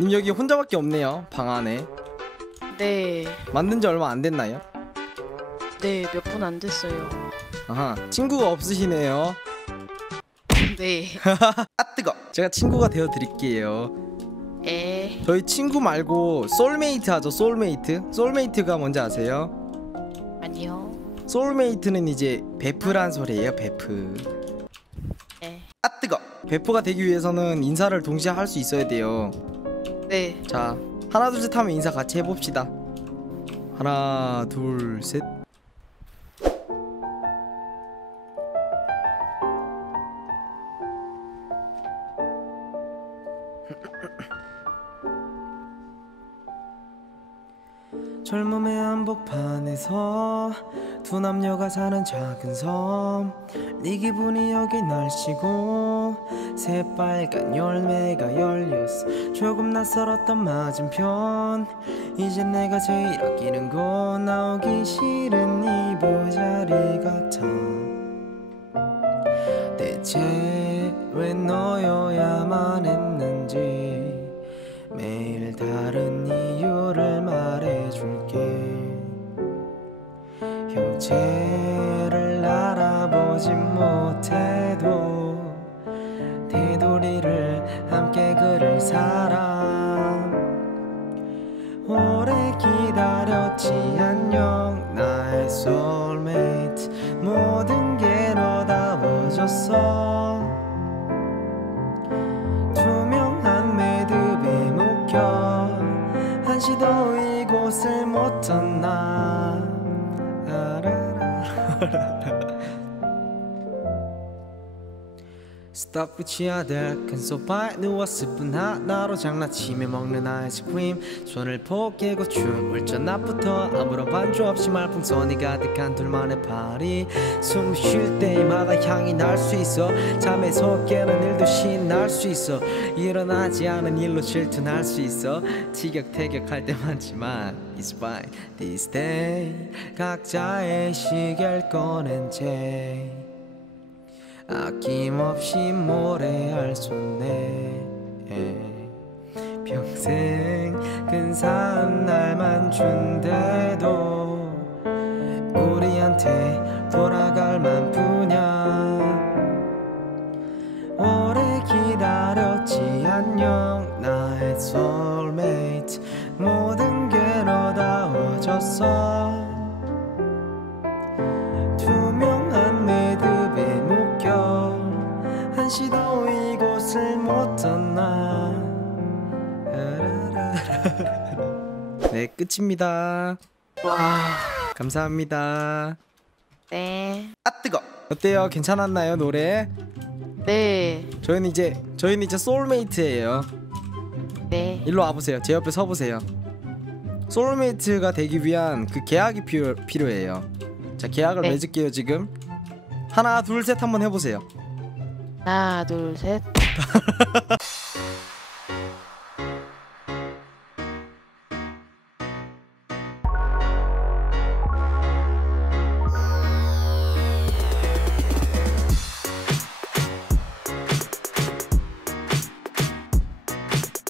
님 여기 혼자밖에 없네요 방 안에 네, 만든 지 얼마 안 됐나요? 네, 몇 분 안 됐어요. 아하 친구가 없으시네요 네. 아 뜨거 제가 친구가 되어 드릴게요 에, 저희 친구 말고 소울메이트 하죠 소울메이트 소울메이트가 뭔지 아세요? 아니요. 소울메이트는 이제 베프란 소리예요 베프 베프가 되기 위해서는 인사를 동시에 할 수 있어야 돼요. 네. 자 하나 둘 셋 하면 인사 같이 해봅시다. 하나 둘셋 젊음의 한복판에서 두 남녀가 사는 작은 섬. 네 기분이 여기 날씨고 새빨간 열매가 열렸어 조금 낯설었던 맞은편. 이제 내가 제일 아끼는 곳 나오기 싫은 이부자리 같아. 대체 왜 너여야만 했는지 매일 다른 이 알아보진 못해도 테두리를 함께 그릴 사람 오래 기다렸지 안녕. 나의 soulmate. 모든 게 너다워졌어. 투명한 매듭에 묶여 한시도 이곳을 못 떠나 Stop 붙이 아들 큰 소파에 누웠을 뿐 하나로 장난치며 먹는 아이스크림. 손을 포개고 춤을 춰 낮부터 아무런 반주 없이 말풍선이 가득한 둘만의 파리. 숨 쉴 때마다 향이 날 수 있어. 잠에서 깨는 일도 신날 수 있어. 일어나지 않은 일로 질투날 수 있어. 티격태격할 때 많지만 It's fine. This day 각자의 시계를 꺼낸 채 아낌없이 모래알 쏟네 평생 근사한 날만 준대도 우리한테 돌아갈 만뿐이야. 오래 기다렸지 안녕. 나의 soulmate. 모든 게 너다워졌어 한시도 이곳을 못 떠나. 네 끝입니다. 와, 감사합니다. 네. 아 뜨거. 어때요? 괜찮았나요 노래? 네. 저희는 이제 저희는 이제 소울메이트예요. 네. 일로 와보세요. 제 옆에 서보세요. 소울메이트가 되기 위한 그 계약이 필요, 필요해요. 자 계약을 네. 맺을게요 지금. 하나 둘 셋 한번 해보세요 하나, 둘, 셋.